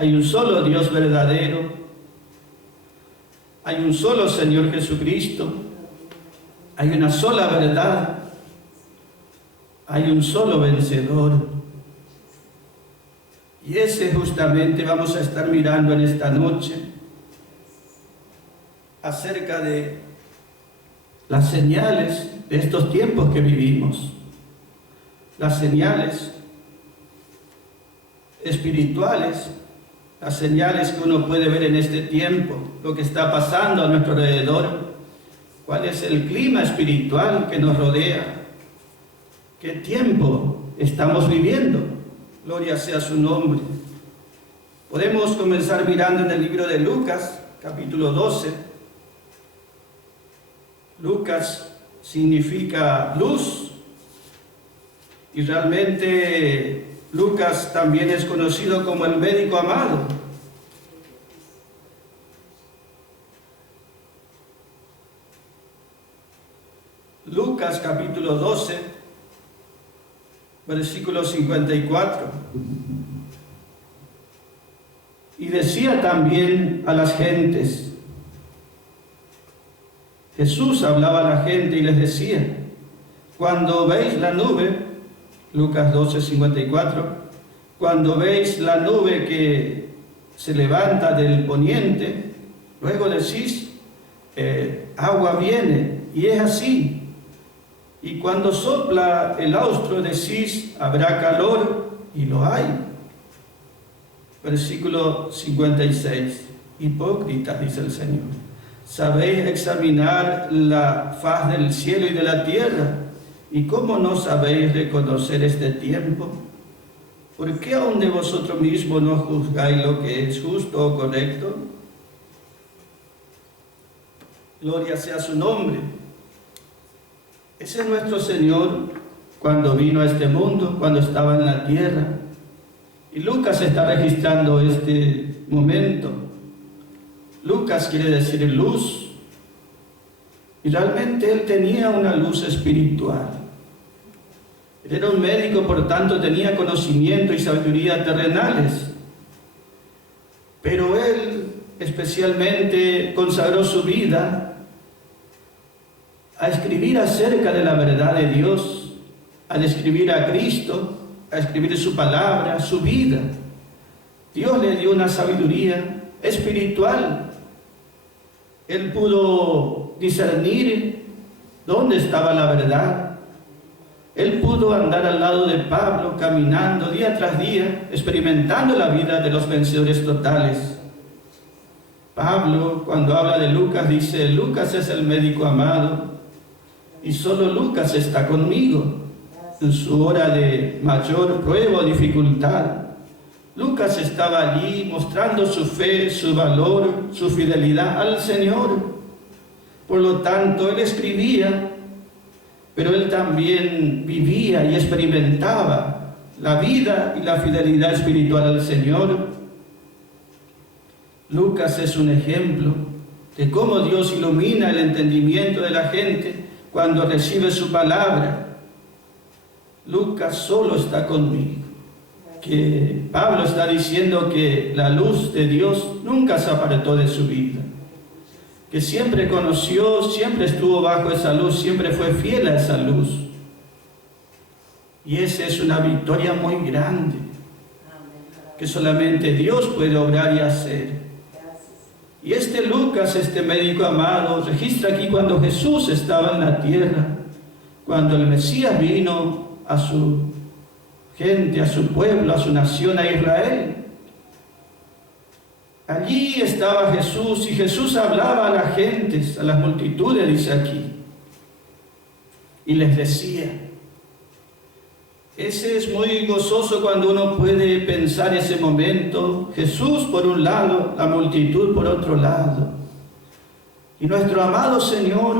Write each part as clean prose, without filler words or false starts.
Hay un solo Dios verdadero. Hay un solo Señor Jesucristo. Hay una sola verdad. Hay un solo vencedor. Y ese justamente vamos a estar mirando en esta noche acerca de las señales de estos tiempos que vivimos. Las señales espirituales, las señales que uno puede ver en este tiempo, lo que está pasando a nuestro alrededor, cuál es el clima espiritual que nos rodea, qué tiempo estamos viviendo. Gloria sea su nombre. Podemos comenzar mirando en el libro de Lucas, capítulo 12. Lucas significa luz, y realmente Lucas también es conocido como el médico amado. Lucas capítulo 12, versículo 54. Y decía también a las gentes, Jesús hablaba a la gente y les decía, cuando veis la nube, Lucas 12, 54, cuando veis la nube que se levanta del poniente, luego decís, agua viene, y es así. Y cuando sopla el austro decís, habrá calor, y lo hay. Versículo 56, hipócritas, dice el Señor, sabéis examinar la faz del cielo y de la tierra, ¿y cómo no sabéis reconocer este tiempo? ¿Por qué aún de vosotros mismos no juzgáis lo que es justo o correcto? Gloria sea su nombre. Ese es nuestro Señor cuando vino a este mundo, cuando estaba en la tierra. Y Lucas está registrando este momento. Lucas quiere decir luz. Y realmente él tenía una luz espiritual. Él era un médico, por tanto tenía conocimiento y sabiduría terrenales. Pero él especialmente consagró su vida a escribir acerca de la verdad de Dios, a describir a Cristo, a escribir su palabra, su vida. Dios le dio una sabiduría espiritual. Él pudo discernir dónde estaba la verdad. Él pudo andar al lado de Pablo, caminando día tras día, experimentando la vida de los vencedores totales. Pablo, cuando habla de Lucas, dice, Lucas es el médico amado, y solo Lucas está conmigo en su hora de mayor prueba o dificultad. Lucas estaba allí mostrando su fe, su valor, su fidelidad al Señor. Por lo tanto, él escribía, pero él también vivía y experimentaba la vida y la fidelidad espiritual al Señor. Lucas es un ejemplo de cómo Dios ilumina el entendimiento de la gente cuando recibe su palabra. Lucas solo está conmigo. Que Pablo está diciendo que la luz de Dios nunca se apartó de su vida, que siempre conoció, siempre estuvo bajo esa luz, siempre fue fiel a esa luz. Y esa es una victoria muy grande, que solamente Dios puede obrar y hacer. Y este Lucas, este médico amado, registra aquí cuando Jesús estaba en la tierra, cuando el Mesías vino a su gente, a su pueblo, a su nación, a Israel. Allí estaba Jesús, y Jesús hablaba a las gentes, a las multitudes, dice aquí, y les decía. Ese es muy gozoso cuando uno puede pensar ese momento, Jesús por un lado, la multitud por otro lado, y nuestro amado Señor,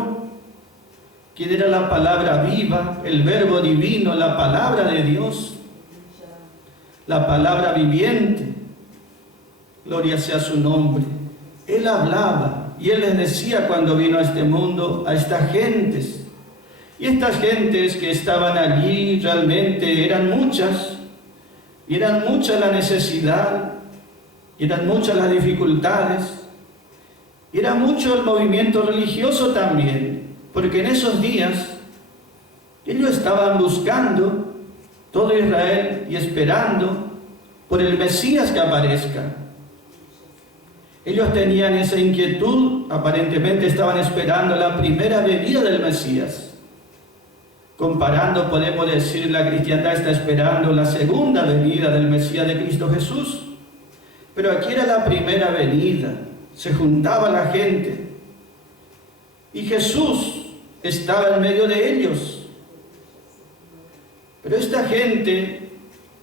quien era la palabra viva, el verbo divino, la palabra de Dios, la palabra viviente. Gloria sea su nombre. Él hablaba y él les decía cuando vino a este mundo a estas gentes. Y estas gentes que estaban allí realmente eran muchas, y eran mucha la necesidad eran muchas las dificultades, era mucho el movimiento religioso también, porque en esos días ellos estaban buscando, todo Israel, y esperando por el Mesías que aparezca. Ellos tenían esa inquietud, aparentemente estaban esperando la primera venida del Mesías. Comparando, podemos decir, la cristiandad está esperando la segunda venida del Mesías de Cristo Jesús. Pero aquí era la primera venida, se juntaba la gente y Jesús estaba en medio de ellos. Pero esta gente,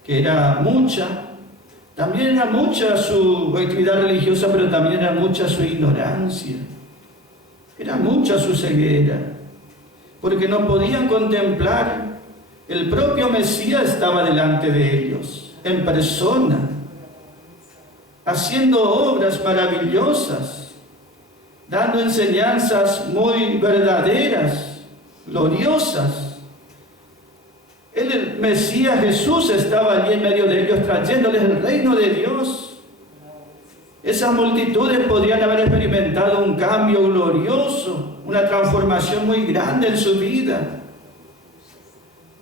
que era mucha, también era mucha su actividad religiosa, pero también era mucha su ignorancia, era mucha su ceguera, porque no podían contemplar. El propio Mesías estaba delante de ellos, en persona, haciendo obras maravillosas, dando enseñanzas muy verdaderas, gloriosas. El Mesías Jesús estaba allí en medio de ellos, trayéndoles el reino de Dios. Esas multitudes podían haber experimentado un cambio glorioso, una transformación muy grande en su vida.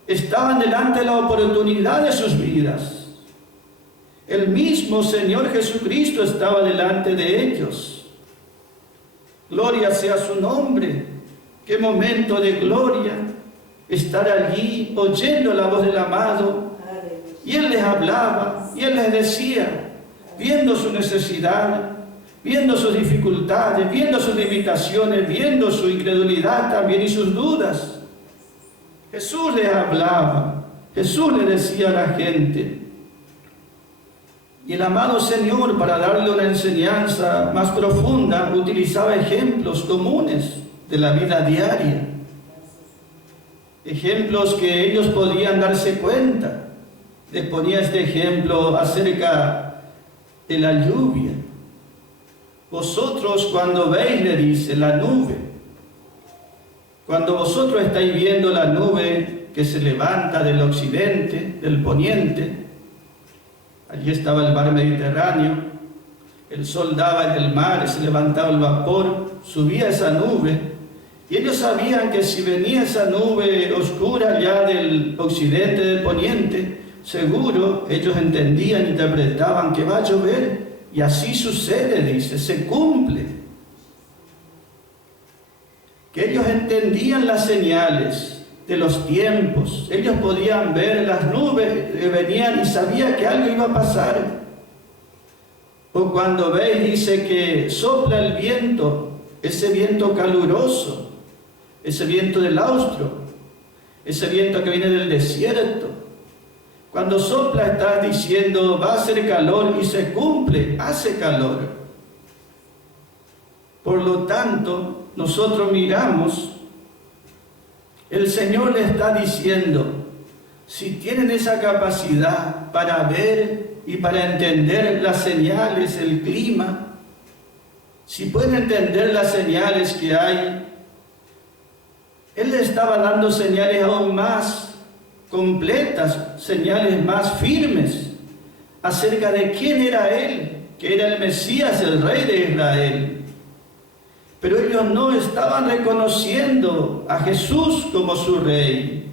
Estaban delante de la oportunidad de sus vidas. El mismo Señor Jesucristo estaba delante de ellos. Gloria sea su nombre. Qué momento de gloria estar allí oyendo la voz del amado. Y Él les hablaba, y Él les decía, viendo su necesidad, viendo sus dificultades, viendo sus limitaciones, viendo su incredulidad también y sus dudas. Jesús les hablaba, Jesús le decía a la gente. Y el amado Señor, para darle una enseñanza más profunda, utilizaba ejemplos comunes de la vida diaria. Ejemplos que ellos podían darse cuenta. Les ponía este ejemplo acerca de la lluvia. Vosotros cuando veis, le dice, la nube, cuando vosotros estáis viendo la nube que se levanta del occidente, del poniente, allí estaba el mar Mediterráneo, el sol daba en el mar, se levantaba el vapor, subía esa nube, y ellos sabían que si venía esa nube oscura ya del occidente, del poniente, seguro ellos entendían, interpretaban que va a llover, y así sucede, dice, se cumple. Que ellos entendían las señales de los tiempos, ellos podían ver las nubes que venían y sabían que algo iba a pasar. O cuando veis, dice que sopla el viento, ese viento caluroso, ese viento del austro, ese viento que viene del desierto. Cuando sopla estás diciendo va a hacer calor y se cumple, hace calor. Por lo tanto, nosotros miramos, el Señor le está diciendo, si tienen esa capacidad para ver y para entender las señales, el clima, si pueden entender las señales que hay, Él le estaba dando señales aún más completas, señales más firmes acerca de quién era Él, que era el Mesías, el Rey de Israel. Pero ellos no estaban reconociendo a Jesús como su Rey.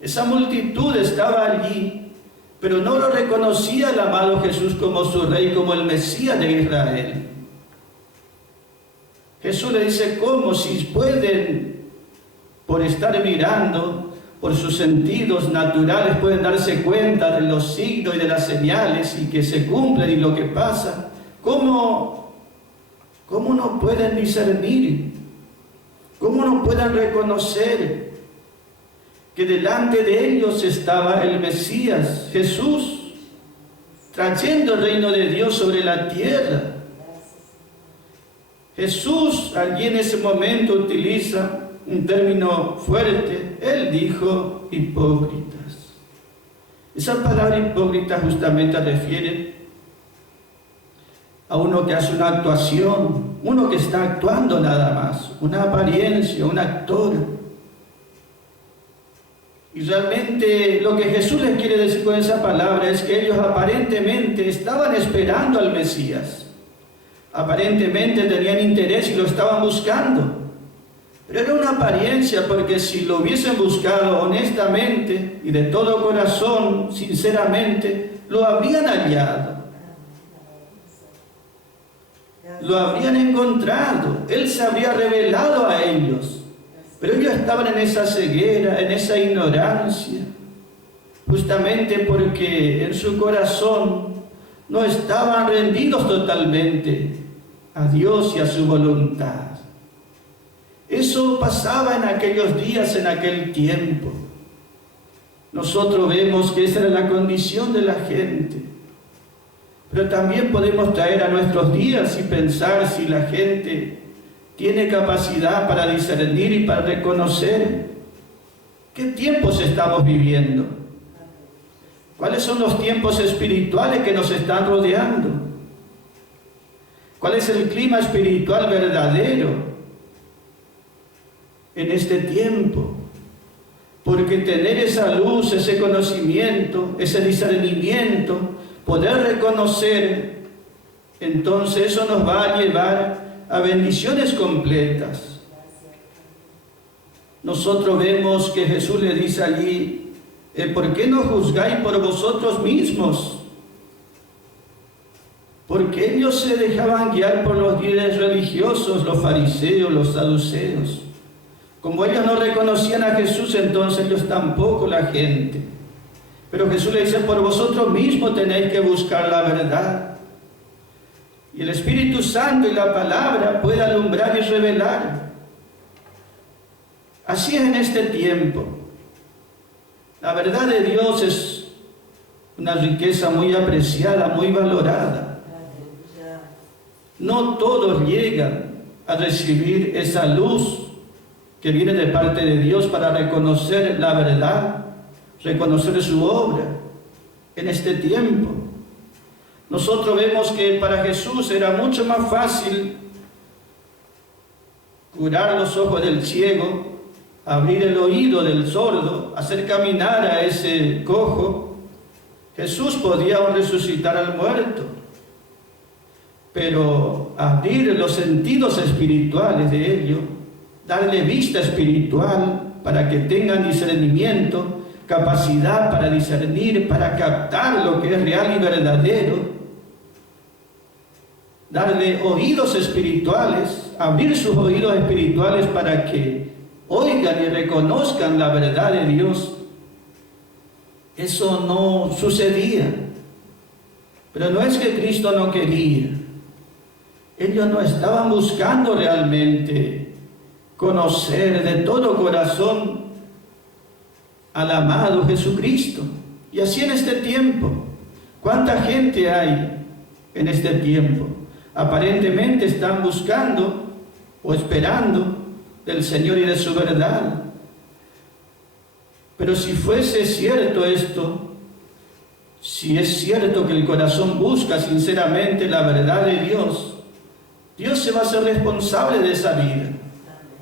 Esa multitud estaba allí, pero no lo reconocía el amado Jesús como su Rey, como el Mesías de Israel. Jesús le dice, ¿cómo? Si pueden, por estar mirando, por sus sentidos naturales, pueden darse cuenta de los signos y de las señales y que se cumplen y lo que pasa. ¿Cómo no pueden discernir? ¿Cómo no pueden reconocer que delante de ellos estaba el Mesías, Jesús, trayendo el reino de Dios sobre la tierra? Jesús allí en ese momento utiliza un término fuerte. Él dijo hipócritas. Esa palabra hipócrita justamente refiere a uno que hace una actuación, uno que está actuando nada más, una apariencia, un actor. Y realmente lo que Jesús les quiere decir con esa palabra es que ellos aparentemente estaban esperando al Mesías. Aparentemente tenían interés y lo estaban buscando. Pero era una apariencia, porque si lo hubiesen buscado honestamente y de todo corazón, sinceramente, lo habrían hallado. Lo habrían encontrado. Él se habría revelado a ellos. Pero ellos estaban en esa ceguera, en esa ignorancia, justamente porque en su corazón no estaban rendidos totalmente a Dios y a su voluntad. Eso pasaba en aquellos días, en aquel tiempo. Nosotros vemos que esa era la condición de la gente. Pero también podemos traer a nuestros días y pensar si la gente tiene capacidad para discernir y para reconocer qué tiempos estamos viviendo. ¿Cuáles son los tiempos espirituales que nos están rodeando? ¿Cuál es el clima espiritual verdadero en este tiempo? Porque tener esa luz, ese conocimiento, ese discernimiento, poder reconocer, entonces eso nos va a llevar a bendiciones completas. Nosotros vemos que Jesús le dice allí, ¿por qué no juzgáis por vosotros mismos? Porque ellos se dejaban guiar por los líderes religiosos, los fariseos, los saduceos. Como ellos no reconocían a Jesús, entonces ellos tampoco, la gente. Pero Jesús le dice, por vosotros mismos tenéis que buscar la verdad. Y el Espíritu Santo y la palabra puede alumbrar y revelar. Así es en este tiempo. La verdad de Dios es una riqueza muy apreciada, muy valorada. No todos llegan a recibir esa luz que viene de parte de Dios para reconocer la verdad, reconocer su obra en este tiempo. Nosotros vemos que para Jesús era mucho más fácil curar los ojos del ciego, abrir el oído del sordo, hacer caminar a ese cojo. Jesús podía resucitar al muerto, pero abrir los sentidos espirituales de ellos, darle vista espiritual para que tengan discernimiento, capacidad para discernir, para captar lo que es real y verdadero, darle oídos espirituales, abrir sus oídos espirituales para que oigan y reconozcan la verdad de Dios. Eso no sucedía. Pero no es que Cristo no quería. Ellos no estaban buscando realmente conocer de todo corazón al amado Jesucristo. Y así en este tiempo, ¿cuánta gente hay en este tiempo? Aparentemente están buscando o esperando del Señor y de su verdad. Pero si fuese cierto esto, si es cierto que el corazón busca sinceramente la verdad de Dios, Dios se va a hacer responsable de esa vida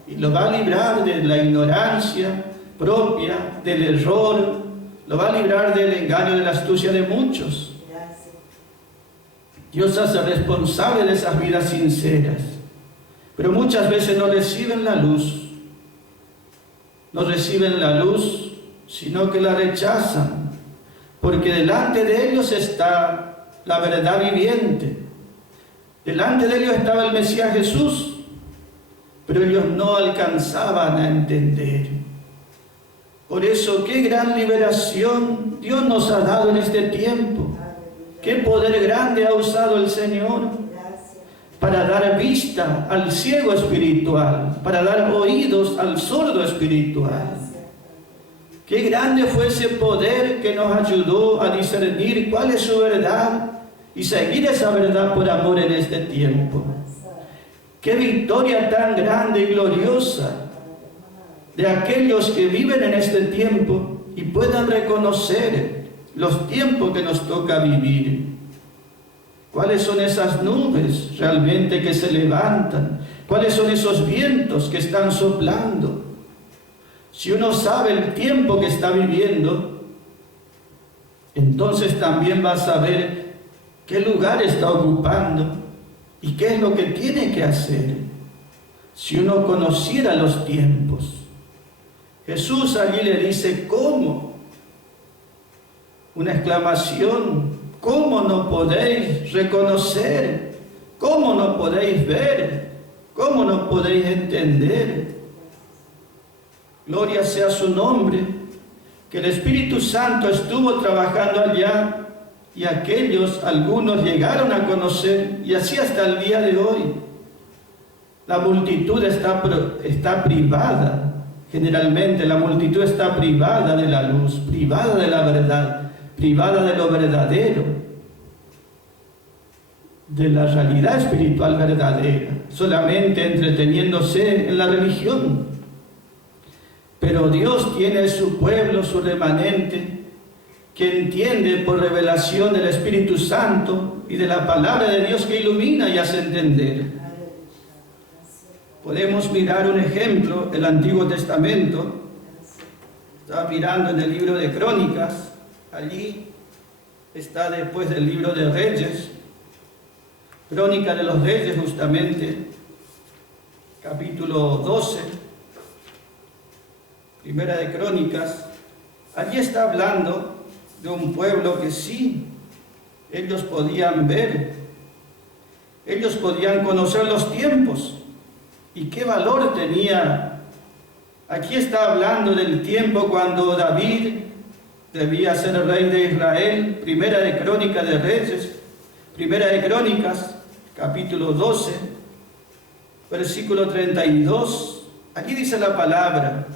y lo va a librar de la ignorancia propia, del error, lo va a librar del engaño, de la astucia de muchos. Dios hace responsable de esas vidas sinceras, pero muchas veces no reciben la luz, sino que la rechazan, porque delante de ellos está la verdad viviente, delante de ellos estaba el Mesías Jesús, pero ellos no alcanzaban a entender. Por eso, qué gran liberación Dios nos ha dado en este tiempo. Qué poder grande ha usado el Señor para dar vista al ciego espiritual, para dar oídos al sordo espiritual. Qué grande fue ese poder que nos ayudó a discernir cuál es su verdad y seguir esa verdad por amor en este tiempo. Qué victoria tan grande y gloriosa de aquellos que viven en este tiempo y puedan reconocer los tiempos que nos toca vivir. ¿Cuáles son esas nubes realmente que se levantan? ¿Cuáles son esos vientos que están soplando? Si uno sabe el tiempo que está viviendo, entonces también va a saber qué lugar está ocupando y qué es lo que tiene que hacer. Si uno conociera los tiempos. Jesús allí le dice, ¿cómo? Una exclamación, ¿cómo no podéis reconocer? ¿Cómo no podéis ver? ¿Cómo no podéis entender? Gloria sea su nombre, que el Espíritu Santo estuvo trabajando allá y algunos llegaron a conocer, y así hasta el día de hoy. La multitud está privada. Generalmente la multitud está privada de la luz, privada de la verdad, privada de lo verdadero, de la realidad espiritual verdadera, solamente entreteniéndose en la religión. Pero Dios tiene su pueblo, su remanente, que entiende por revelación del Espíritu Santo y de la palabra de Dios que ilumina y hace entender. Podemos mirar un ejemplo, el Antiguo Testamento. Estaba mirando en el libro de Crónicas, allí está después del libro de Reyes, Crónica de los Reyes justamente, capítulo 12, Primera de Crónicas. Allí está hablando de un pueblo que sí, ellos podían ver, ellos podían conocer los tiempos. ¿Y qué valor tenía? Aquí está hablando del tiempo cuando David debía ser el rey de Israel. Primera de Crónicas de Reyes, Primera de Crónicas, capítulo 12, versículo 32. Aquí dice la palabra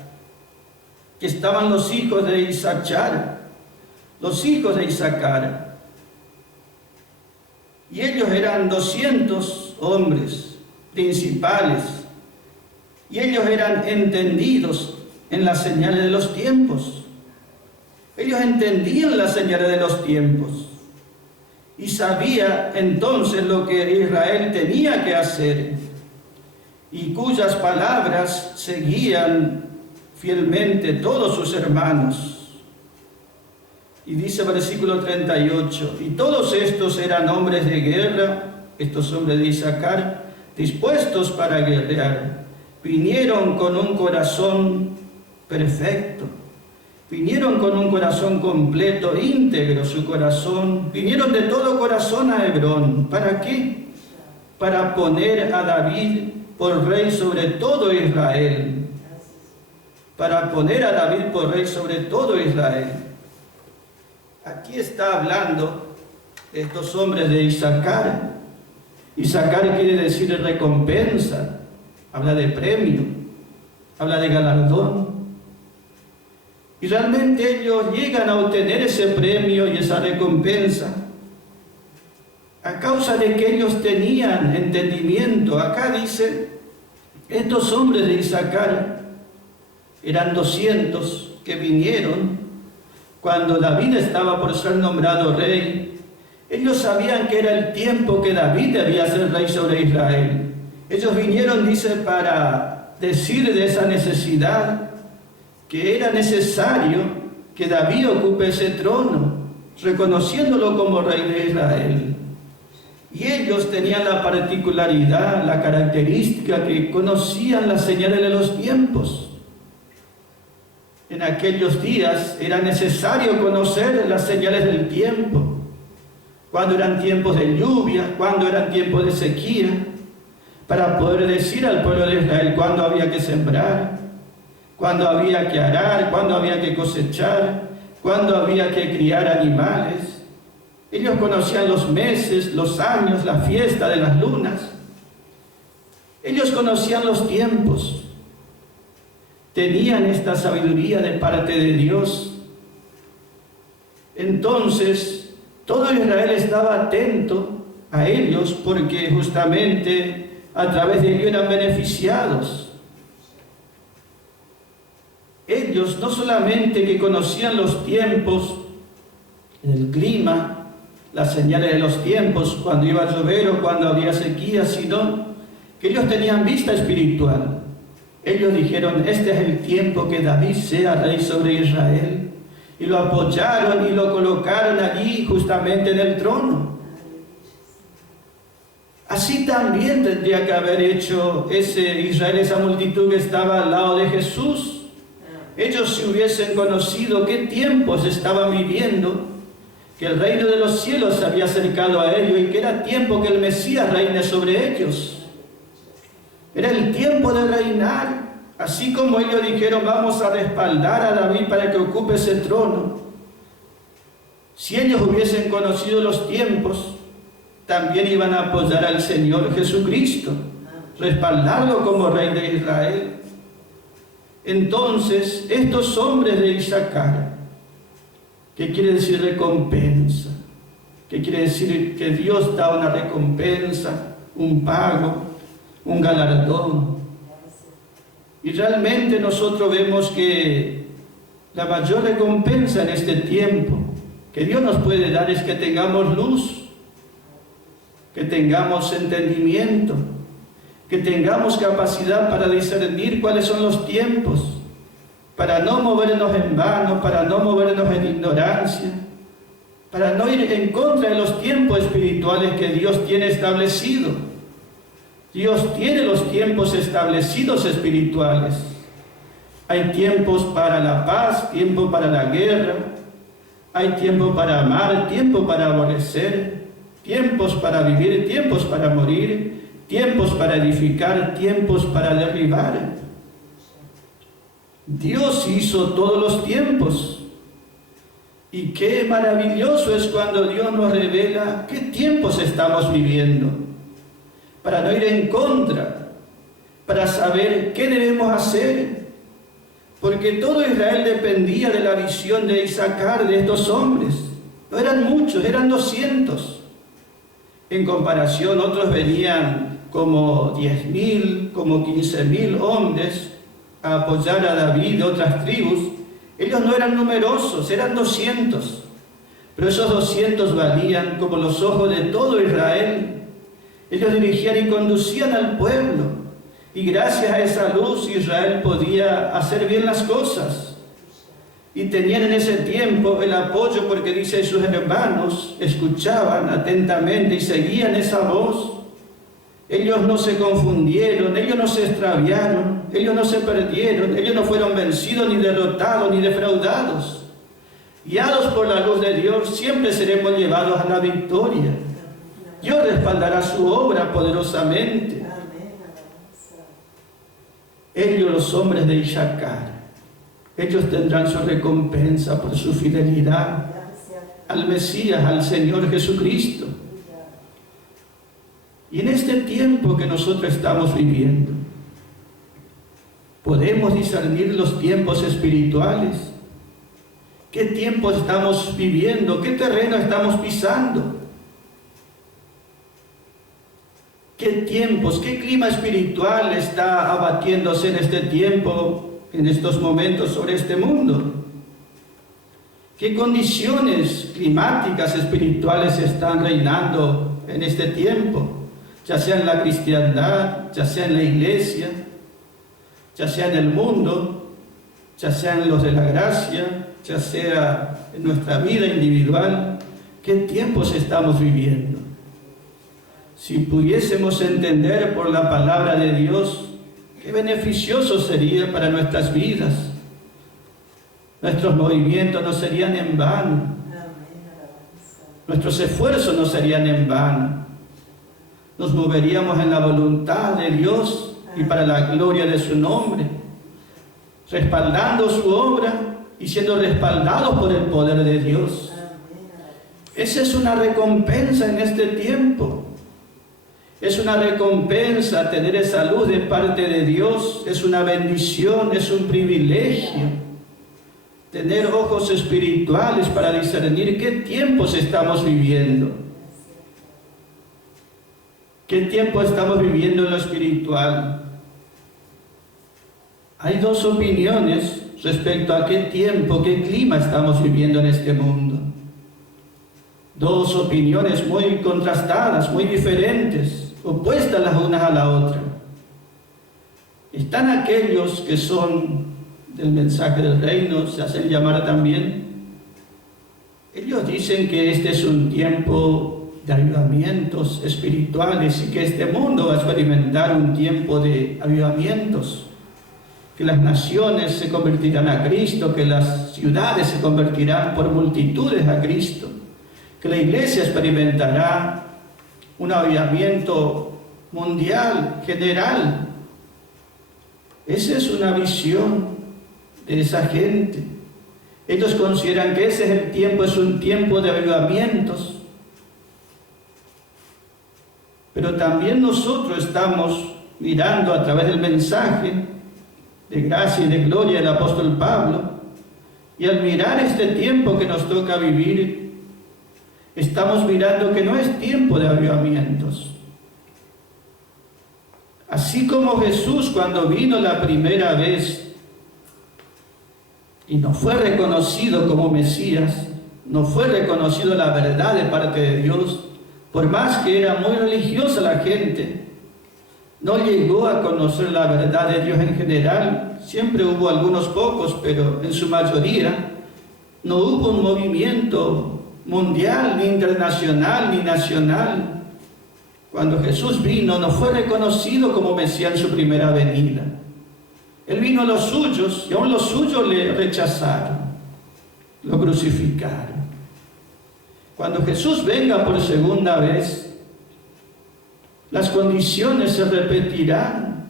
que estaban los hijos de Isachar, los hijos de Isaacar, y ellos eran 200 hombres principales, y ellos eran entendidos en las señales de los tiempos. Ellos entendían las señales de los tiempos y sabía entonces lo que Israel tenía que hacer, y cuyas palabras seguían fielmente todos sus hermanos. Y dice versículo 38, y todos estos eran hombres de guerra, estos hombres de Isaacar, dispuestos para guerrear. Vinieron con un corazón perfecto, vinieron con un corazón completo, íntegro su corazón, vinieron de todo corazón a Hebrón. ¿Para qué? Para poner a David por rey sobre todo Israel. Para poner a David por rey sobre todo Israel. Aquí está hablando de estos hombres de Isaacar. Isaacar quiere decir recompensa, habla de premio, habla de galardón. Y realmente ellos llegan a obtener ese premio y esa recompensa a causa de que ellos tenían entendimiento. Acá dice, estos hombres de Isaacar eran 200 que vinieron cuando David estaba por ser nombrado rey. Ellos sabían que era el tiempo que David debía ser rey sobre Israel. Ellos vinieron, dice, para decir de esa necesidad, que era necesario que David ocupe ese trono, reconociéndolo como rey de Israel. Y ellos tenían la particularidad, la característica que conocían las señales de los tiempos. En aquellos días era necesario conocer las señales del tiempo. Cuando eran tiempos de lluvia, cuando eran tiempos de sequía, para poder decir al pueblo de Israel cuándo había que sembrar, cuándo había que arar, cuándo había que cosechar, cuándo había que criar animales. Ellos conocían los meses, los años, la fiesta de las lunas. Ellos conocían los tiempos. Tenían esta sabiduría de parte de Dios. Entonces, todo Israel estaba atento a ellos porque justamente a través de ellos eran beneficiados. Ellos no solamente que conocían los tiempos, el clima, las señales de los tiempos, cuando iba a llover o cuando había sequía, sino que ellos tenían vista espiritual. ellos dijeron, este es el tiempo que David sea rey sobre Israel. Y lo apoyaron y lo colocaron allí justamente en el trono. Así también tendría que haber hecho ese Israel, esa multitud que estaba al lado de Jesús. Ellos si hubiesen conocido qué tiempos estaban viviendo, que el reino de los cielos se había acercado a ellos y que era tiempo que el Mesías reine sobre ellos. Era el tiempo de reinar. Así como ellos dijeron, vamos a respaldar a David para que ocupe ese trono. Si ellos hubiesen conocido los tiempos, también iban a apoyar al Señor Jesucristo, respaldarlo como rey de Israel. Entonces, estos hombres de Issacar, ¿qué quiere decir recompensa? ¿Qué quiere decir que Dios da una recompensa, un pago, un galardón? Y realmente nosotros vemos que la mayor recompensa en este tiempo que Dios nos puede dar es que tengamos luz, que tengamos entendimiento, que tengamos capacidad para discernir cuáles son los tiempos, para no movernos en vano, para no movernos en ignorancia, para no ir en contra de los tiempos espirituales que Dios tiene establecido. Dios tiene los tiempos establecidos espirituales. Hay tiempos para la paz, tiempo para la guerra, hay tiempo para amar, tiempo para aborrecer, tiempos para vivir, tiempos para morir, tiempos para edificar, tiempos para derribar. Dios hizo todos los tiempos. Y qué maravilloso es cuando Dios nos revela qué tiempos estamos viviendo, para no ir en contra, para saber qué debemos hacer, porque todo Israel dependía de la visión de Issacar, de estos hombres. No eran muchos, eran 200. En comparación, otros venían como 10.000, como 15.000 hombres a apoyar a David de otras tribus. Ellos no eran numerosos, eran 200. Pero esos 200 valían como los ojos de todo Israel. Ellos dirigían y conducían al pueblo. Y gracias a esa luz Israel podía hacer bien las cosas. Y tenían en ese tiempo el apoyo porque dice sus hermanos escuchaban atentamente y seguían esa voz. Ellos no se confundieron, ellos no se extraviaron, ellos no se perdieron, ellos no fueron vencidos ni derrotados ni defraudados. Guiados por la luz de Dios siempre seremos llevados a la victoria. Dios respaldará su obra poderosamente. Ellos, los hombres de Issacar, ellos tendrán su recompensa por su fidelidad al Mesías, al Señor Jesucristo. Y en este tiempo que nosotros estamos viviendo, podemos discernir los tiempos espirituales. ¿Qué tiempos estamos viviendo? ¿Qué terreno estamos pisando? ¿Qué tiempos, qué clima espiritual está abatiéndose en este tiempo, en estos momentos sobre este mundo? ¿Qué condiciones climáticas espirituales están reinando en este tiempo? Ya sea en la cristiandad, ya sea en la iglesia, ya sea en el mundo, ya sea en los de la gracia, ya sea en nuestra vida individual. ¿Qué tiempos estamos viviendo? Si pudiésemos entender por la palabra de Dios, qué beneficioso sería para nuestras vidas. Nuestros movimientos no serían en vano. Nuestros esfuerzos no serían en vano. Nos moveríamos en la voluntad de Dios y para la gloria de su nombre, respaldando su obra y siendo respaldados por el poder de Dios. Esa es una recompensa en este tiempo. Es una recompensa tener esa luz de parte de Dios. Es una bendición, es un privilegio tener ojos espirituales para discernir qué tiempos estamos viviendo. ¿Qué tiempo estamos viviendo en lo espiritual? Hay dos opiniones respecto a qué tiempo, qué clima estamos viviendo en este mundo. Dos opiniones muy contrastadas, muy diferentes, opuestas las unas a la otra. Están aquellos que son del mensaje del reino, se hacen llamar también. Ellos dicen que este es un tiempo de avivamientos espirituales y que este mundo va a experimentar un tiempo de avivamientos, que las naciones se convertirán a Cristo, que las ciudades se convertirán por multitudes a Cristo, que la iglesia experimentará un avivamiento mundial, general. Esa es una visión de esa gente. Ellos consideran que ese es el tiempo, es un tiempo de avivamientos. Pero también nosotros estamos mirando a través del mensaje de gracia y de gloria del apóstol Pablo, y al mirar este tiempo que nos toca vivir, estamos mirando que no es tiempo de avivamientos. Así como Jesús, cuando vino la primera vez y no fue reconocido como Mesías, no fue reconocido la verdad de parte de Dios, por más que era muy religiosa la gente, no llegó a conocer la verdad de Dios en general. Siempre hubo algunos pocos, pero en su mayoría no hubo un movimiento mundial, ni internacional, ni nacional. Cuando Jesús vino, no fue reconocido como Mesías en su primera venida. Él vino a los suyos, y aún los suyos le rechazaron, lo crucificaron. Cuando Jesús venga por segunda vez, las condiciones se repetirán.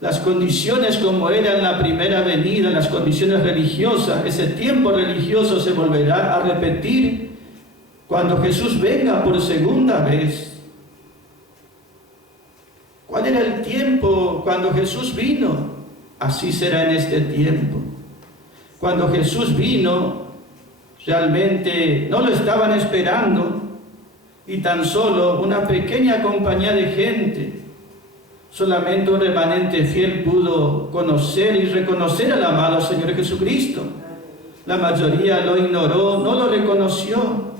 Las condiciones como eran la primera venida, las condiciones religiosas, ese tiempo religioso se volverá a repetir cuando Jesús venga por segunda vez. ¿Cuál era el tiempo cuando Jesús vino? Así será en este tiempo. Cuando Jesús vino, realmente no lo estaban esperando, y tan solo una pequeña compañía de gente, solamente un remanente fiel pudo conocer y reconocer al amado Señor Jesucristo. La mayoría lo ignoró, no lo reconoció,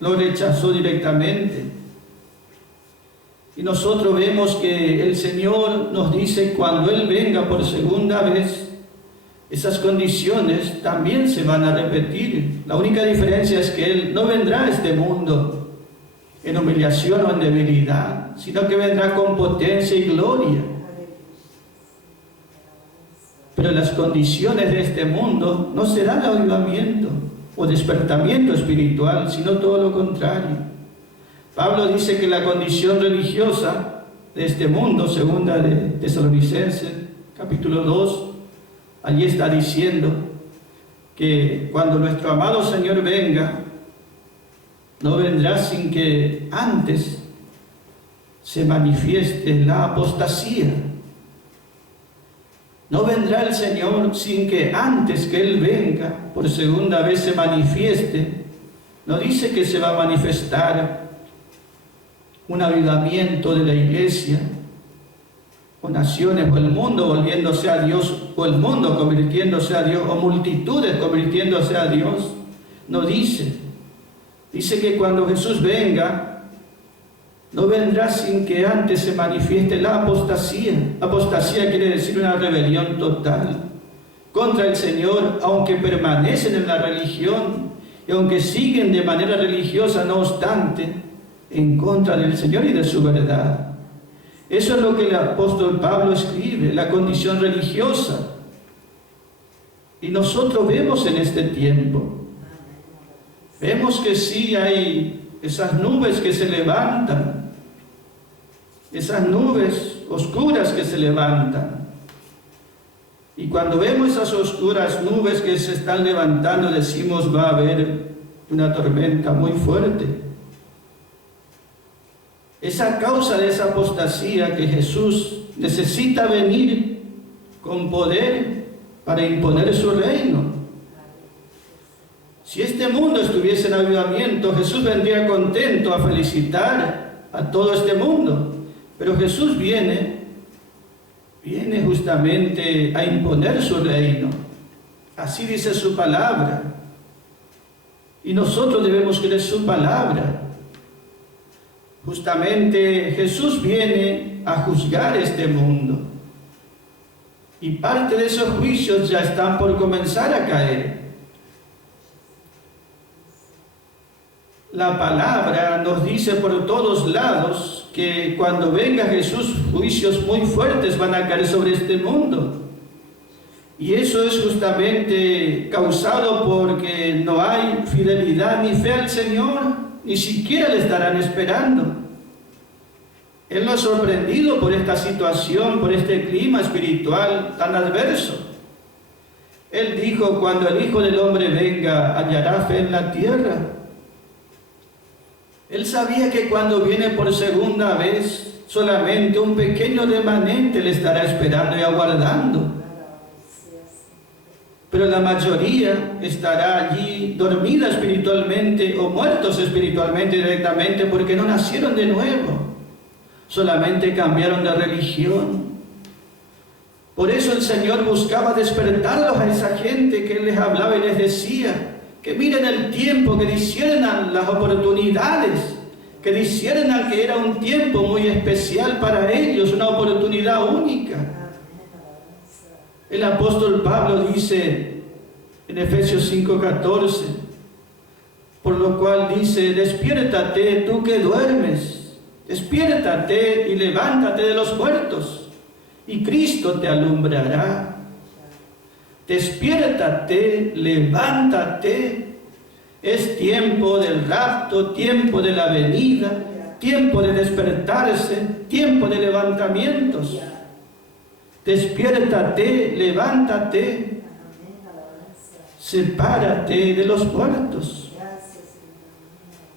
lo rechazó directamente. Y nosotros vemos que el Señor nos dice, cuando Él venga por segunda vez, esas condiciones también se van a repetir. La única diferencia es que Él no vendrá a este mundo en humillación o en debilidad, sino que vendrá con potencia y gloria. Pero las condiciones de este mundo no serán avivamiento o despertamiento espiritual, sino todo lo contrario. Pablo dice que la condición religiosa de este mundo, segunda de Tesalonicenses, capítulo 2, allí está diciendo que cuando nuestro amado Señor venga, no vendrá sin que antes se manifieste la apostasía. No vendrá el Señor sin que antes que Él venga por segunda vez se manifieste. No dice que se va a manifestar un avivamiento de la iglesia, o naciones, o el mundo volviéndose a Dios, o el mundo convirtiéndose a Dios, o multitudes convirtiéndose a Dios. No dice. Dice que cuando Jesús venga, no vendrá sin que antes se manifieste la apostasía. Apostasía quiere decir una rebelión total contra el Señor, aunque permanecen en la religión y aunque siguen de manera religiosa, no obstante, en contra del Señor y de su verdad. Eso es lo que el apóstol Pablo escribe, la condición religiosa. Y nosotros vemos en este tiempo, vemos que sí hay esas nubes que se levantan, esas nubes oscuras que se levantan. Y cuando vemos esas oscuras nubes que se están levantando, decimos va a haber una tormenta muy fuerte. Es a causa de esa apostasía que Jesús necesita venir con poder para imponer su reino. Si este mundo estuviese en avivamiento, Jesús vendría contento a felicitar a todo este mundo. Pero Jesús viene justamente a imponer su reino. Así dice su palabra. Y nosotros debemos creer su palabra. Justamente Jesús viene a juzgar este mundo. Y parte de esos juicios ya están por comenzar a caer. La palabra nos dice por todos lados que cuando venga Jesús, juicios muy fuertes van a caer sobre este mundo. Y eso es justamente causado porque no hay fidelidad ni fe al Señor, ni siquiera le estarán esperando. Él nos ha sorprendido por esta situación, por este clima espiritual tan adverso. Él dijo, cuando el Hijo del Hombre venga, hallará fe en la tierra. Él sabía que cuando viene por segunda vez, solamente un pequeño remanente le estará esperando y aguardando. Pero la mayoría estará allí dormida espiritualmente o muertos espiritualmente directamente porque no nacieron de nuevo, solamente cambiaron de religión. Por eso el Señor buscaba despertarlos a esa gente que Él les hablaba y les decía que miren el tiempo, que disciernan las oportunidades, que disciernan que era un tiempo muy especial para ellos, una oportunidad única. El apóstol Pablo dice en Efesios 5:14, por lo cual dice, despiértate tú que duermes, despiértate y levántate de los muertos, y Cristo te alumbrará. Despiértate, levántate. Es tiempo del rapto, tiempo de la venida, tiempo de despertarse, tiempo de levantamientos. Despiértate, levántate, sepárate de los muertos.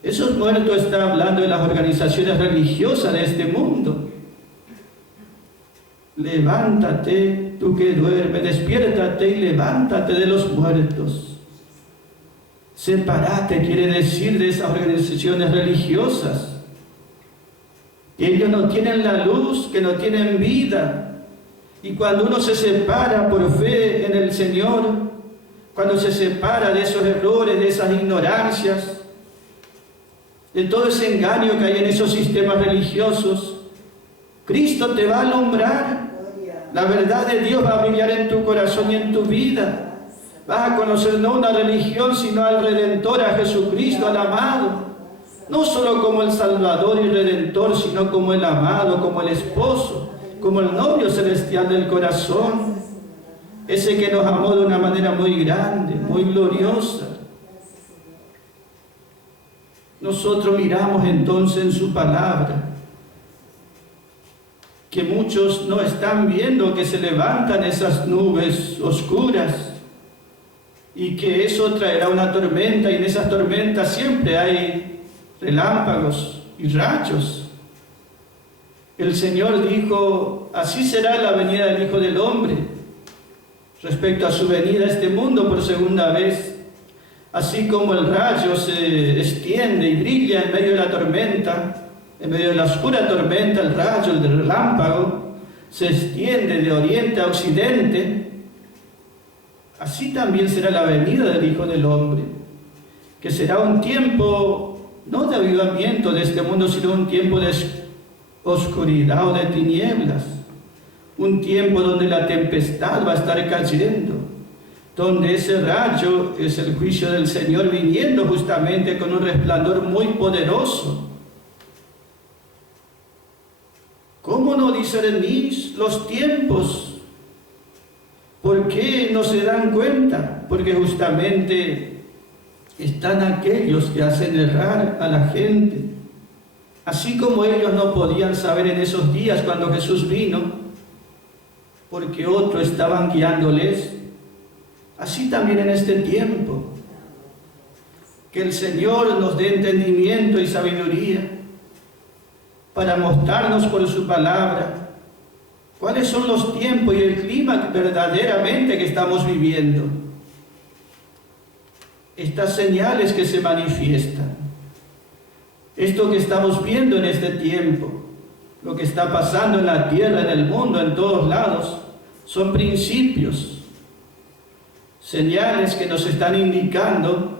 Esos muertos están hablando de las organizaciones religiosas de este mundo. Levántate, tú que duermes, despiértate y levántate de los muertos. Sepárate quiere decir de esas organizaciones religiosas. Ellos no tienen la luz, que no tienen vida. Y cuando uno se separa por fe en el Señor, cuando se separa de esos errores, de esas ignorancias, de todo ese engaño que hay en esos sistemas religiosos, Cristo te va a alumbrar. La verdad de Dios va a brillar en tu corazón y en tu vida. Vas a conocer no una religión, sino al Redentor, a Jesucristo, al amado. No solo como el Salvador y Redentor, sino como el amado, como el esposo, como el novio celestial del corazón, ese que nos amó de una manera muy grande, muy gloriosa. Nosotros miramos entonces en su palabra que muchos no están viendo que se levantan esas nubes oscuras y que eso traerá una tormenta, y en esas tormentas siempre hay relámpagos y rayos. El Señor dijo, así será la venida del Hijo del Hombre. Respecto a su venida a este mundo por segunda vez, así como el rayo se extiende y brilla en medio de la tormenta, en medio de la oscura tormenta, el rayo, el relámpago, se extiende de oriente a occidente, así también será la venida del Hijo del Hombre, que será un tiempo no de avivamiento de este mundo, sino un tiempo de oscuridad o de tinieblas, un tiempo donde la tempestad va a estar cayendo, donde ese rayo es el juicio del Señor viniendo justamente con un resplandor muy poderoso. ¿Cómo no discernís los tiempos? ¿Por qué no se dan cuenta? Porque justamente están aquellos que hacen errar a la gente. Así como ellos no podían saber en esos días cuando Jesús vino, porque otros estaban guiándoles, así también en este tiempo. Que el Señor nos dé entendimiento y sabiduría para mostrarnos por su palabra cuáles son los tiempos y el clima verdaderamente que estamos viviendo. Estas señales que se manifiestan, esto que estamos viendo en este tiempo, lo que está pasando en la tierra, en el mundo, en todos lados, son principios, señales que nos están indicando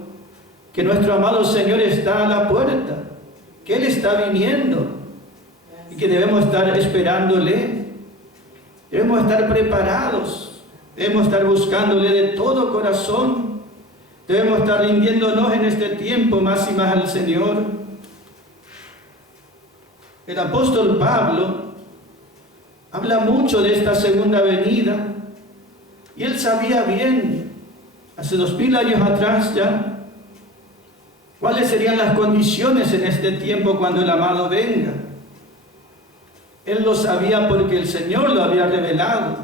que nuestro amado Señor está a la puerta, que Él está viniendo y que debemos estar esperándole. Debemos estar preparados, debemos estar buscándole de todo corazón, debemos estar rindiéndonos en este tiempo más y más al Señor. El apóstol Pablo habla mucho de esta segunda venida, y él sabía bien, hace 2000 años atrás ya, cuáles serían las condiciones en este tiempo cuando el amado venga. Él lo sabía porque el Señor lo había revelado.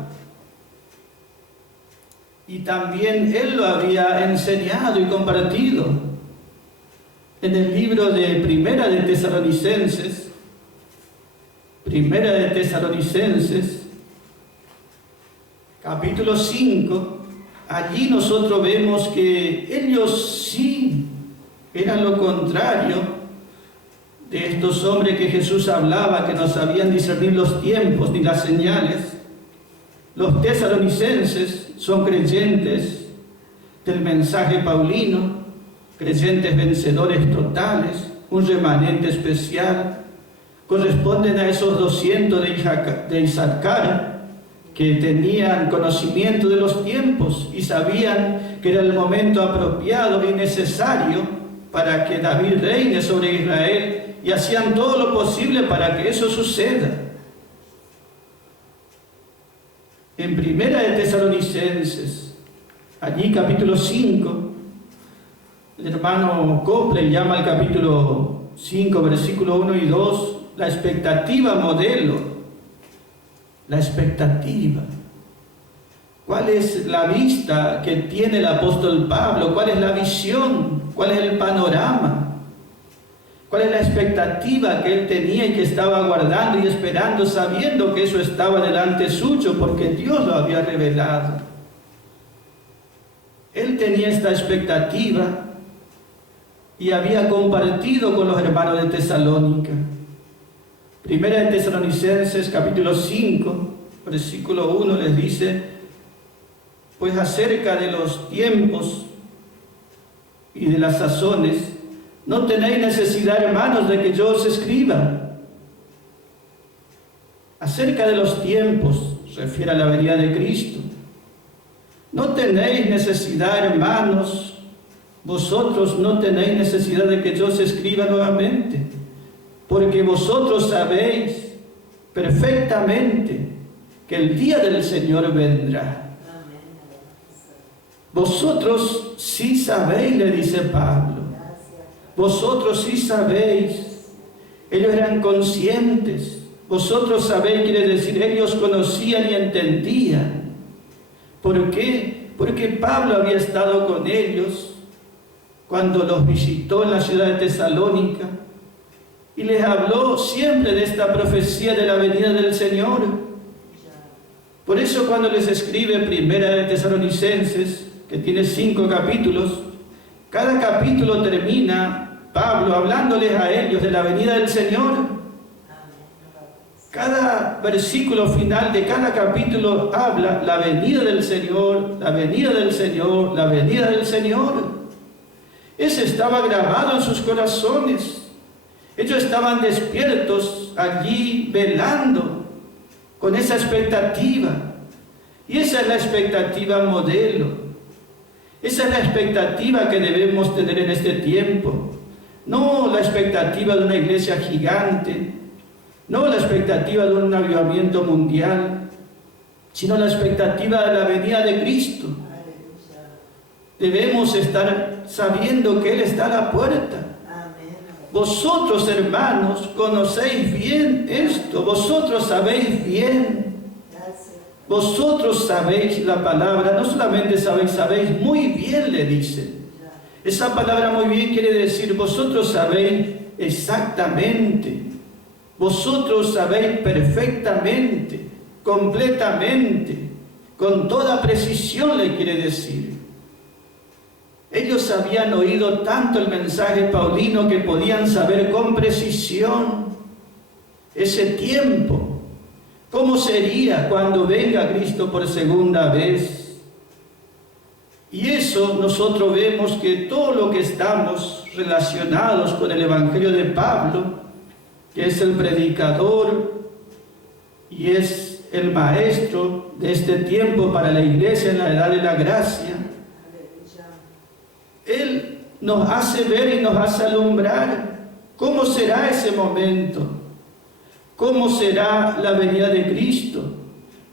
Y también Él lo había enseñado y compartido. En el libro de Primera de Tesalonicenses, capítulo 5, allí nosotros vemos que ellos sí eran lo contrario de estos hombres que Jesús hablaba, que no sabían discernir los tiempos ni las señales. Los tesalonicenses son creyentes del mensaje paulino, creyentes vencedores totales, un remanente especial. Corresponden a esos 200 de Isaacar, que tenían conocimiento de los tiempos y sabían que era el momento apropiado y necesario para que David reine sobre Israel, y hacían todo lo posible para que eso suceda. En Primera de Tesalonicenses, allí capítulo 5, el hermano Copley llama al capítulo 5, versículo 1 y 2, la expectativa modelo. La expectativa. ¿Cuál es la vista que tiene el apóstol Pablo? ¿Cuál es la visión? ¿Cuál es el panorama? ¿Cuál es la expectativa que él tenía y que estaba guardando y esperando, sabiendo que eso estaba delante suyo, porque Dios lo había revelado? Él tenía esta expectativa y había compartido con los hermanos de Tesalónica. Primera de Tesalonicenses, capítulo 5, versículo 1, les dice: pues acerca de los tiempos y de las sazones, no tenéis necesidad, hermanos, de que yo os escriba. Acerca de los tiempos, refiere a la venida de Cristo. No tenéis necesidad, hermanos, vosotros no tenéis necesidad de que yo os escriba nuevamente, porque vosotros sabéis perfectamente que el día del Señor vendrá. Vosotros sí sabéis, le dice Pablo. Vosotros sí sabéis. Ellos eran conscientes. Vosotros sabéis, quiere decir, ellos conocían y entendían. ¿Por qué? Porque Pablo había estado con ellos cuando los visitó en la ciudad de Tesalónica y les habló siempre de esta profecía de la venida del Señor. Por eso cuando les escribe Primera de Tesalonicenses, que tiene 5 capítulos, cada capítulo termina Pablo hablándoles a ellos de la venida del Señor. Cada versículo final de cada capítulo habla la venida del Señor, la venida del Señor, la venida del Señor. Eso estaba grabado en sus corazones. Ellos estaban despiertos allí, velando, con esa expectativa. Y esa es la expectativa modelo. Esa es la expectativa que debemos tener en este tiempo. No la expectativa de una iglesia gigante, no la expectativa de un avivamiento mundial, sino la expectativa de la venida de Cristo. Debemos estar sabiendo que Él está a la puerta. Vosotros, hermanos, conocéis bien esto, vosotros sabéis bien. Vosotros sabéis la palabra, no solamente sabéis, sabéis muy bien, le dice. Esa palabra muy bien quiere decir, vosotros sabéis exactamente, vosotros sabéis perfectamente, completamente, con toda precisión, le quiere decir. Ellos habían oído tanto el mensaje paulino que podían saber con precisión ese tiempo. ¿Cómo sería cuando venga Cristo por segunda vez? Y eso nosotros vemos que todo lo que estamos relacionados con el Evangelio de Pablo, que es el predicador y es el Maestro de este tiempo para la iglesia en la edad de la gracia. Él nos hace ver y nos hace alumbrar cómo será ese momento, cómo será la venida de Cristo,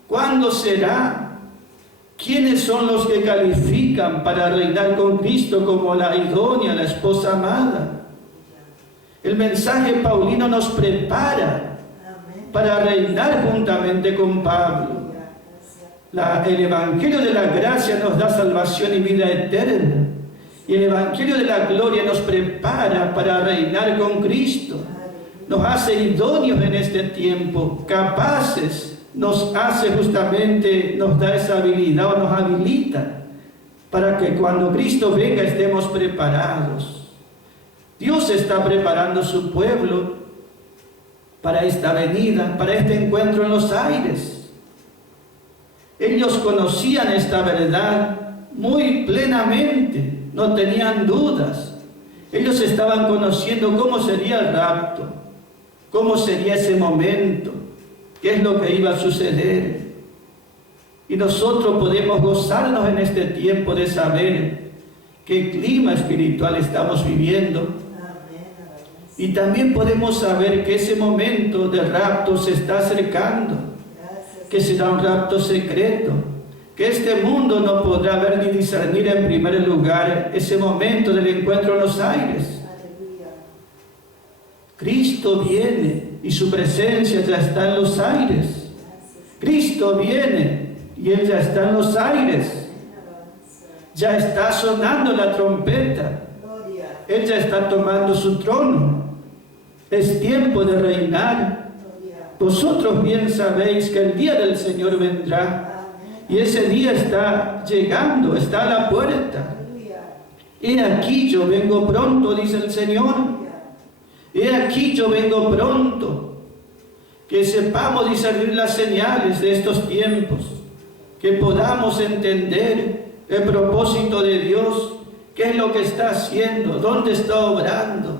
cuándo será, quiénes son los que califican para reinar con Cristo como la idónea, la esposa amada. El mensaje paulino nos prepara para reinar juntamente con Pablo. El Evangelio de la gracia nos da salvación y vida eterna. Y el Evangelio de la gloria nos prepara para reinar con Cristo. Nos hace idóneos en este tiempo, capaces, nos hace justamente, nos da esa habilidad o nos habilita para que cuando Cristo venga estemos preparados. Dios está preparando su pueblo para esta venida, para este encuentro en los aires. Ellos conocían esta verdad muy plenamente. No tenían dudas. Ellos estaban conociendo cómo sería el rapto, cómo sería ese momento, qué es lo que iba a suceder. Y nosotros podemos gozarnos en este tiempo de saber qué clima espiritual estamos viviendo. Y también podemos saber que ese momento del rapto se está acercando, que será un rapto secreto, que este mundo no podrá ver ni discernir en primer lugar ese momento del encuentro en los aires. Cristo viene y su presencia ya está en los aires. Cristo viene y Él ya está en los aires. Ya está sonando la trompeta. Él ya está tomando su trono. Es tiempo de reinar. Vosotros bien sabéis que el día del Señor vendrá. Y ese día está llegando, está a la puerta. He aquí yo vengo pronto, dice el Señor. He aquí yo vengo pronto. Que sepamos discernir las señales de estos tiempos. Que podamos entender el propósito de Dios. ¿Qué es lo que está haciendo? ¿Dónde está obrando?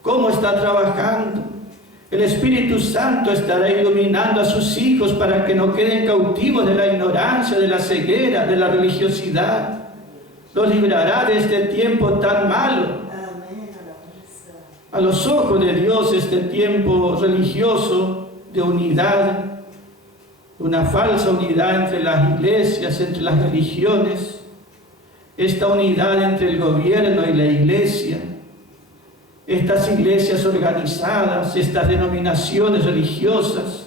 ¿Cómo está trabajando? El Espíritu Santo estará iluminando a sus hijos para que no queden cautivos de la ignorancia, de la ceguera, de la religiosidad. Los librará de este tiempo tan malo. A los ojos de Dios, este tiempo religioso de unidad, una falsa unidad entre las iglesias, entre las religiones, esta unidad entre el gobierno y la iglesia, estas iglesias organizadas, estas denominaciones religiosas,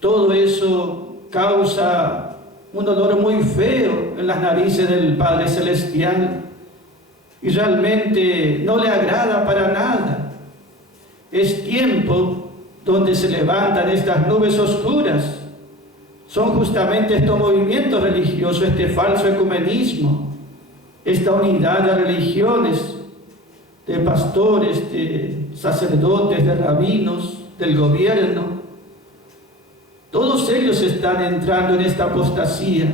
todo eso causa un dolor muy feo en las narices del Padre Celestial y realmente no le agrada para nada. Es tiempo donde se levantan estas nubes oscuras. Son justamente estos movimientos religiosos, este falso ecumenismo, esta unidad de religiones, de pastores, de sacerdotes, de rabinos, del gobierno. Todos ellos están entrando en esta apostasía.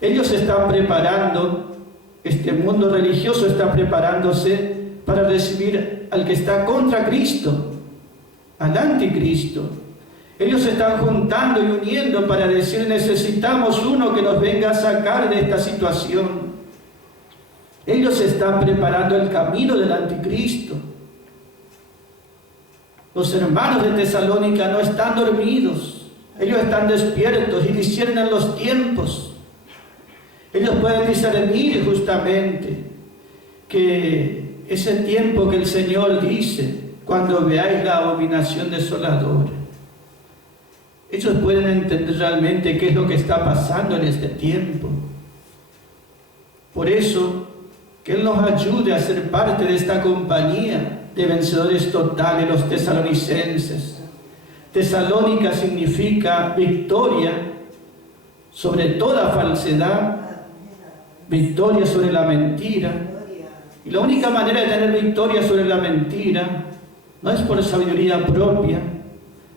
Ellos están preparando, este mundo religioso está preparándose para recibir al que está contra Cristo, al anticristo. Ellos se están juntando y uniendo para decir: necesitamos uno que nos venga a sacar de esta situación. Ellos están preparando el camino del anticristo. Los hermanos de Tesalónica no están dormidos. Ellos están despiertos y disciernen los tiempos. Ellos pueden discernir justamente que ese tiempo que el Señor dice, cuando veáis la abominación desoladora. Ellos pueden entender realmente qué es lo que está pasando en este tiempo. Por eso, que Él nos ayude a ser parte de esta compañía de vencedores totales, los tesalonicenses. Tesalónica significa victoria sobre toda falsedad, victoria sobre la mentira. Y la única manera de tener victoria sobre la mentira no es por sabiduría propia,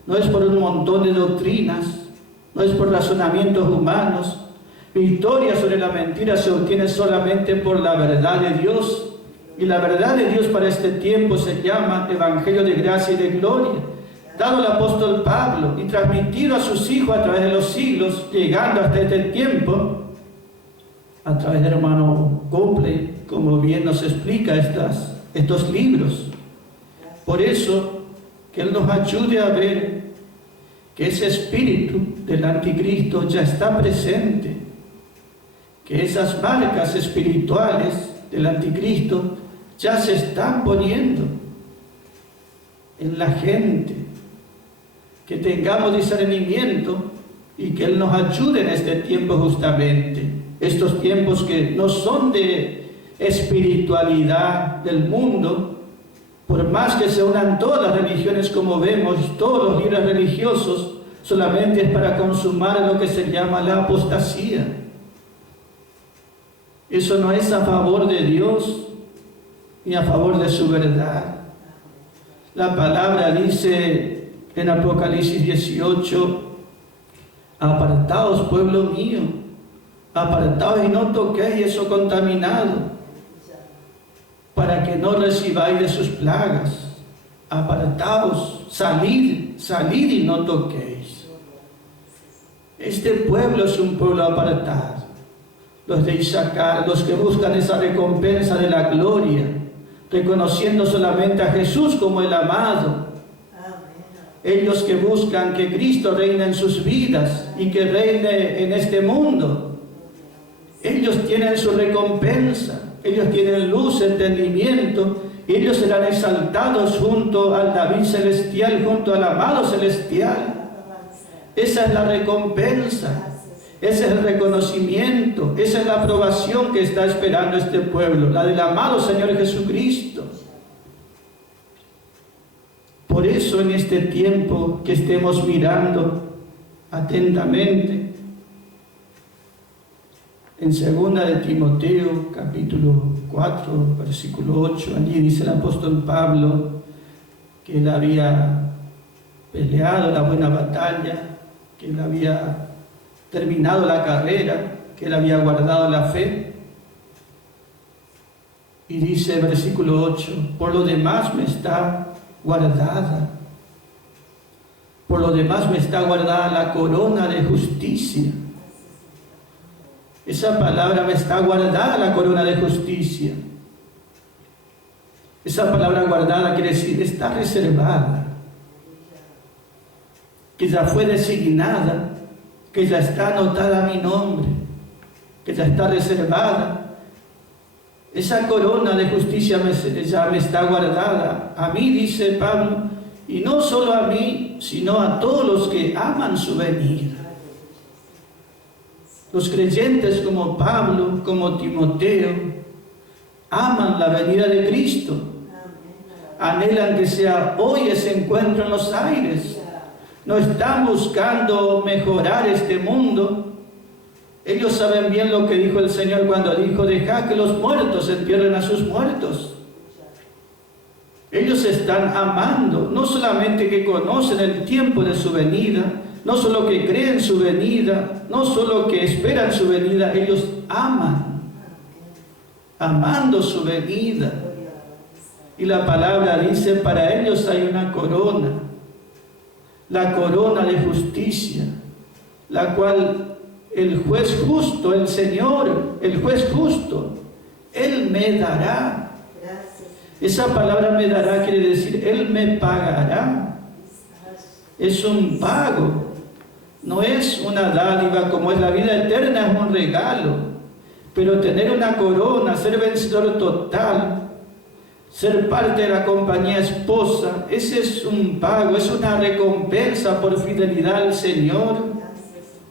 no es por un montón de doctrinas, no es por razonamientos humanos. Victoria sobre la mentira se obtiene solamente por la verdad de Dios. Y la verdad de Dios para este tiempo se llama Evangelio de gracia y de gloria. dado al apóstol Pablo y transmitido a sus hijos a través de los siglos, llegando hasta este tiempo, a través del hermano Copley, como bien nos explica estos libros. Por eso, que Él nos ayude a ver que ese espíritu del anticristo ya está presente, que esas marcas espirituales del anticristo ya se están poniendo en la gente, que tengamos discernimiento y que Él nos ayude en este tiempo justamente, estos tiempos que no son de espiritualidad del mundo, por más que se unan todas las religiones como vemos, todos los libros religiosos, solamente es para consumar lo que se llama la apostasía. Eso no es a favor de Dios ni a favor de su verdad. La palabra dice en Apocalipsis 18, apartaos, pueblo mío, apartaos y no toquéis eso contaminado, para que no recibáis de sus plagas. Apartaos, salid y no toquéis. Este pueblo es un pueblo apartado. Los de Isaacar, los que buscan esa recompensa de la gloria, reconociendo solamente a Jesús como el amado. Ellos que buscan que Cristo reine en sus vidas y que reine en este mundo. Ellos tienen su recompensa. Ellos tienen luz, entendimiento, y ellos serán exaltados junto al David celestial, junto al amado celestial. Esa es la recompensa, ese es el reconocimiento, esa es la aprobación que está esperando este pueblo, la del amado Señor Jesucristo. Por eso en este tiempo que estemos mirando atentamente, en 2 de Timoteo, capítulo 4, versículo 8, allí dice el apóstol Pablo que él había peleado la buena batalla, que él había terminado la carrera, que él había guardado la fe. Y dice el versículo 8, por lo demás me está guardada. Por lo demás me está guardada la corona de justicia. Esa palabra, me está guardada la corona de justicia. Esa palabra guardada quiere decir, está reservada, que ya fue designada, que ya está anotada mi nombre, que ya está reservada. Esa corona de justicia ya me está guardada. A mí, dice Pablo, y no solo a mí, sino a todos los que aman su venida. Los creyentes como Pablo, como Timoteo, aman la venida de Cristo. Anhelan que sea hoy ese encuentro en los aires. No están buscando mejorar este mundo. Ellos saben bien lo que dijo el Señor cuando dijo, dejad que los muertos entierren a sus muertos. Ellos están amando, no solamente que conocen el tiempo de su venida, no solo que creen su venida, no solo que esperan su venida, ellos aman, amando su venida. Y la palabra dice, para ellos hay una corona, la corona de justicia, la cual el juez justo, el Señor, el juez justo, Él me dará. Esa palabra me dará quiere decir, Él me pagará. Es un pago. No es una dádiva como es la vida eterna, es un regalo. Pero tener una corona, ser vencedor total, ser parte de la compañía esposa, ese es un pago, es una recompensa por fidelidad al Señor,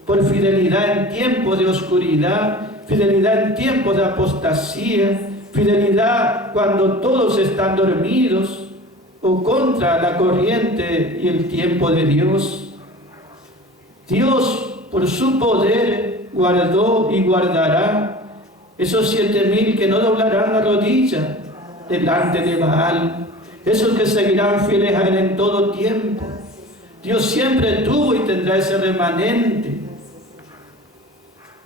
por fidelidad en tiempos de oscuridad, fidelidad en tiempos de apostasía, fidelidad cuando todos están dormidos o contra la corriente y el tiempo de Dios. Dios, por su poder, guardó y guardará esos 7,000 que no doblarán la rodilla delante de Baal, esos que seguirán fieles a Él en todo tiempo. Dios siempre tuvo y tendrá ese remanente.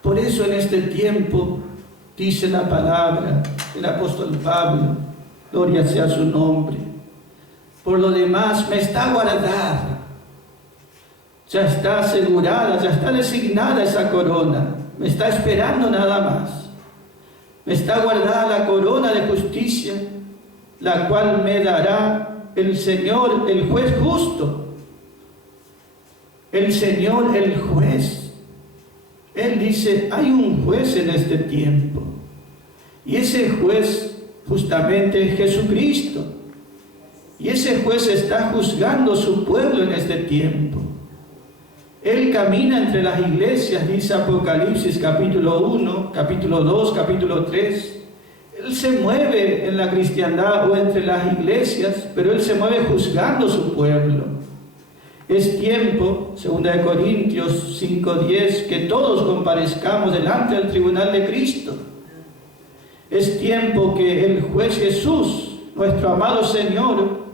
Por eso en este tiempo, dice la palabra del apóstol Pablo, gloria sea su nombre, Por lo demás, me está guardada. Ya está asegurada, ya está designada esa corona. Me está esperando nada más. Me está guardada la corona de justicia, la cual me dará el Señor, el juez justo. El Señor, el juez. Él dice, hay un juez en este tiempo. Y ese juez justamente es Jesucristo. Y ese juez está juzgando a su pueblo en este tiempo. Él camina entre las iglesias, dice Apocalipsis capítulo 1, capítulo 2, capítulo 3. Él se mueve en la cristiandad o entre las iglesias, pero Él se mueve juzgando a su pueblo. Es tiempo, 2 Corintios 5:10, que todos comparezcamos delante del tribunal de Cristo. Es tiempo que el juez Jesús, nuestro amado Señor,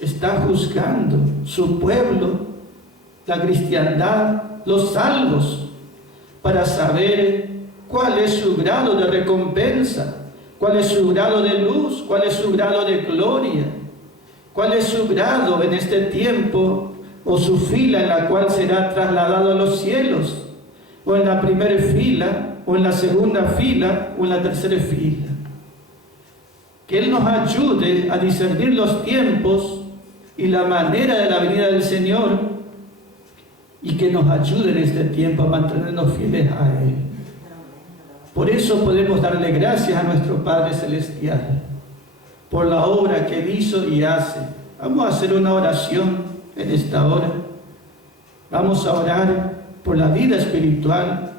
está juzgando su pueblo, la cristiandad, los salvos, para saber cuál es su grado de recompensa, cuál es su grado de luz, cuál es su grado de gloria, cuál es su grado en este tiempo o su fila en la cual será trasladado a los cielos, o en la primera fila, o en la segunda fila, o en la tercera fila. Que Él nos ayude a discernir los tiempos y la manera de la venida del Señor, y que nos ayude en este tiempo a mantenernos fieles a Él. Por eso podemos darle gracias a nuestro Padre Celestial por la obra que Él hizo y hace. Vamos a hacer una oración en esta hora. Vamos a orar por la vida espiritual,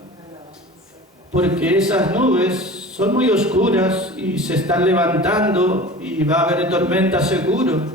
porque esas nubes son muy oscuras y se están levantando y va a haber tormenta seguro.